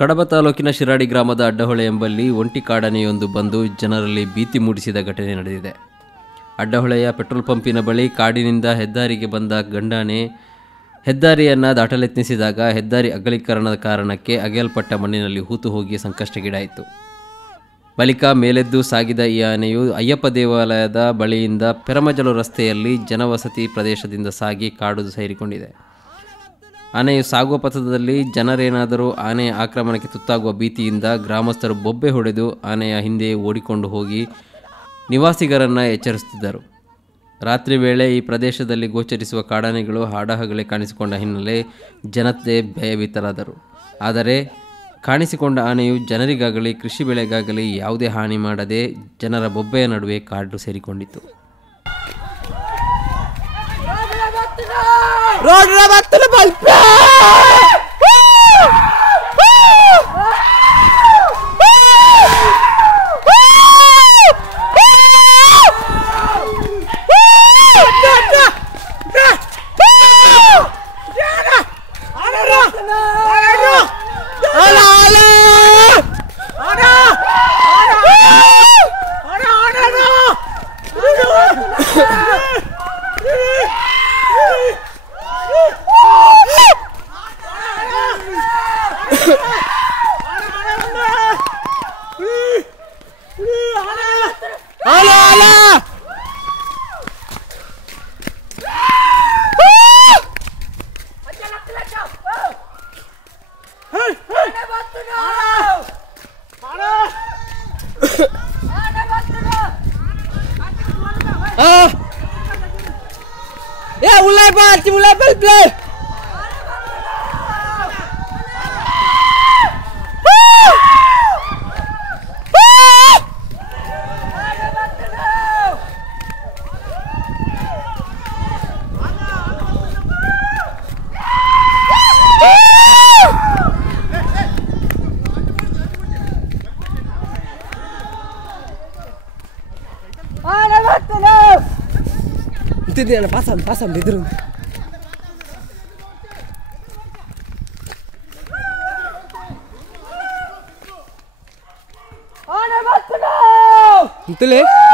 ಕಡಬ ತಾಲೂಕಿನ ಶಿರಾಡಿ ಗ್ರಾಮದ ಅಡ್ಡಹೊಳೆ ಎಂಬಲ್ಲಿ ಒಂಟಿ ಕಾಡಾನೆಯೊಂದು ಬಂದು ಜನರಲ್ಲಿ ಭೀತಿ ಮೂಡಿಸಿದ ಘಟನೆ ನಡೆದಿದೆ. ಅಡ್ಡಹೊಳೆಯ ಪೆಟ್ರೋಲ್ ಪಂಪಿನ ಬಳಿ ಕಾಡಿನಿಂದ ಹೆದ್ದಾರಿಗೆ ಬಂದ ಗಂಡಾನೆ ಹೆದ್ದಾರಿಯನ್ನು ದಾಟಲೆತ್ನಿಸಿದಾಗ ಹೆದ್ದಾರಿ ಅಗಲೀಕರಣದ ಕಾರಣಕ್ಕೆ ಅಗೆಯಲ್ಪಟ್ಟ ಮಣ್ಣಿನಲ್ಲಿ ಹೂತು ಹೋಗಿ ಸಂಕಷ್ಟಗೀಡಾಯಿತು. ಬಳಿಕ ಮೇಲೆದ್ದು ಸಾಗಿದ ಈ ಆನೆಯು ಅಯ್ಯಪ್ಪ ದೇವಾಲಯದ ಬಳಿಯಿಂದ ಪೆರಮಜಲು ರಸ್ತೆಯಲ್ಲಿ ಜನವಸತಿ ಪ್ರದೇಶದಿಂದ ಸಾಗಿ ಕಾಡು ಸೇರಿಕೊಂಡಿದೆ. ಆನೆಯು ಸಾಗುವ ಪಥದಲ್ಲಿ ಜನರೇನಾದರೂ ಆನೆಯ ಆಕ್ರಮಣಕ್ಕೆ ತುತ್ತಾಗುವ ಭೀತಿಯಿಂದ ಗ್ರಾಮಸ್ಥರು ಬೊಬ್ಬೆ ಹೊಡೆದು ಆನೆಯ ಹಿಂದೆ ಓಡಿಕೊಂಡು ಹೋಗಿ ನಿವಾಸಿಗರನ್ನು ಎಚ್ಚರಿಸುತ್ತಿದ್ದರು. ರಾತ್ರಿ ವೇಳೆ ಈ ಪ್ರದೇಶದಲ್ಲಿ ಗೋಚರಿಸುವ ಕಾಡಾನೆಗಳು ಹಾಡಹಗಲೇ ಕಾಣಿಸಿಕೊಂಡ ಹಿನ್ನೆಲೆ ಜನತೆ ಭಯಭೀತರಾದರು. ಆದರೆ ಕಾಣಿಸಿಕೊಂಡ ಆನೆಯು ಜನರಿಗಾಗಲಿ ಕೃಷಿ ಬೆಳೆಗಾಗಲಿ ಯಾವುದೇ ಹಾನಿ ಮಾಡದೆ ಜನರ ಬೊಬ್ಬೆಯ ನಡುವೆ ಕಾಡು ಸೇರಿಕೊಂಡಿತು. mulai play. Itu dia pasang di turun. Betul ya?